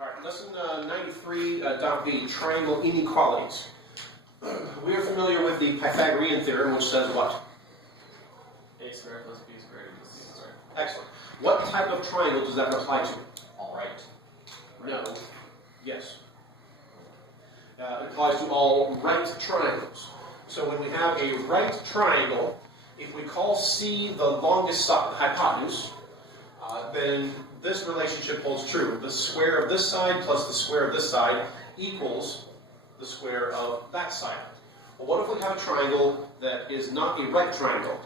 All right, lesson 93.b, triangle inequalities. We are familiar with the Pythagorean theorem, which says what? A squared plus b squared equals c squared. Excellent. What type of triangle does that apply to? All right. No. Yes. It applies to all right triangles. So when we have a right triangle, if we call C the longest side, the hypotenuse, then this relationship holds true. The square of this side plus the square of this side equals the square of that side. Well, what if we have a triangle that is not a right triangle?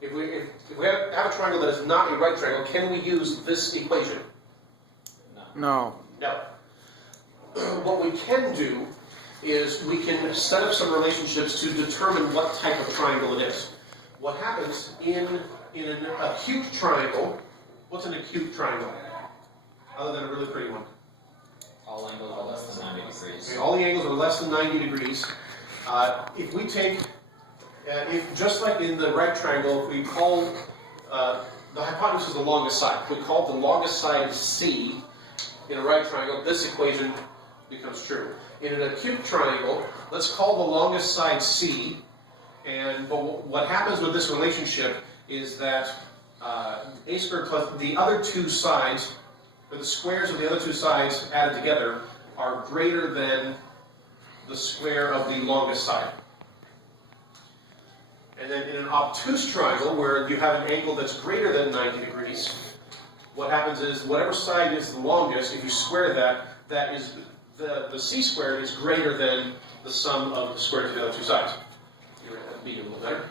If we have a triangle that is not a right triangle, can we use this equation? No. No. What we can do is we can set up some relationships to determine what type of triangle it is. What happens in an acute triangle, what's an acute triangle? Other than a really pretty one. All angles are less than 90 degrees. Okay, all the angles are less than 90 degrees. If we take, just like in the right triangle, if we call the hypotenuse is the longest side. If we call the longest side C in a right triangle, this equation becomes true. In an acute triangle, let's call the longest side C, but what happens with this relationship is that a squared plus the other two sides, or the squares of the other two sides added together, are greater than the square of the longest side. And then in an obtuse triangle, where you have an angle that's greater than 90 degrees, what happens is whatever side is the longest, if you square that, that is the c squared is greater than the sum of the squares of the other two sides. You're going to be a little better.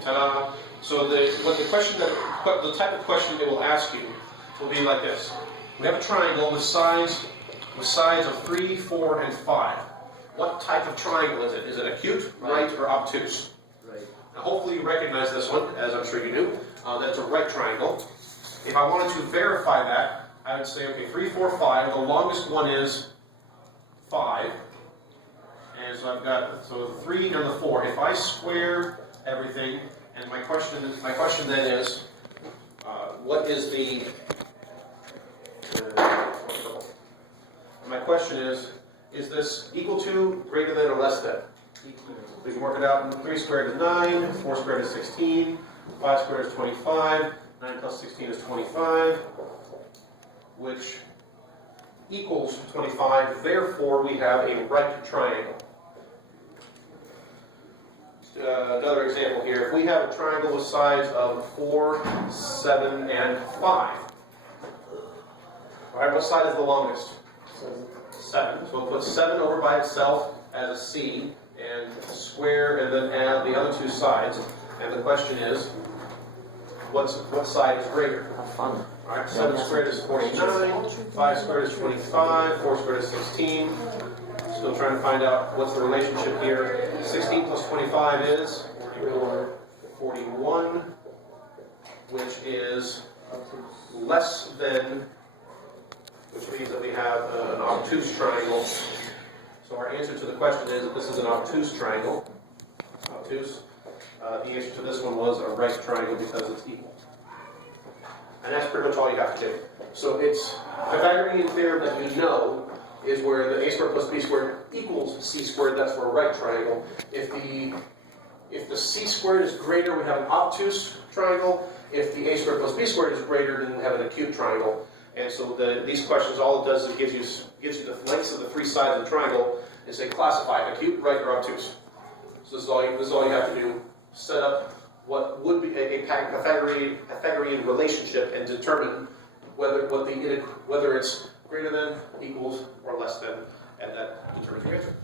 Ta-da! So the type of question it will ask you will be like this. We have a triangle with sides of 3, 4, and 5. What type of triangle is it? Is it acute, right, or obtuse? Right. Now hopefully you recognize this one, as I'm sure you do. That's a right triangle. If I wanted to verify that, I would say, okay, 3, 4, 5. The longest one is 5. And so I've got the 3 and the 4. If I square everything, and my question then is, what is the? My question is this equal to, greater than, or less than? We can work it out. 3 squared is 9. 4 squared is 16. 5 squared is 25. 9 plus 16 is 25, which equals 25. Therefore, we have a right triangle. Another example here. If we have a triangle with sides of 4, 7, and 5. All right, what side is the longest? 7. So we'll put 7 over by itself as a C, and square, and then add the other two sides. And the question is, what side is greater? Have fun. All right, 7 squared is 49, 5 squared is 25, 4 squared is 16. Still trying to find out what's the relationship here. 16 plus 25 is 41, which is less than, which means that we have an obtuse triangle. So our answer to the question is that this is an obtuse triangle. Obtuse. The answer to this one was a right triangle because it's equal. And that's pretty much all you have to do. So it's Pythagorean theorem that you know is where the a squared plus b squared equals c squared. That's for a right triangle. If the c squared is greater, we have an obtuse triangle. If the a squared plus b squared is greater, then we have an acute triangle. And so these questions, all it does is gives you the lengths of the three sides of the triangle and say classify acute, right, or obtuse. So this is all you have to do. Set up what would be a Pythagorean relationship and determine whether it's greater than, equals, or less than, and that determines your answer.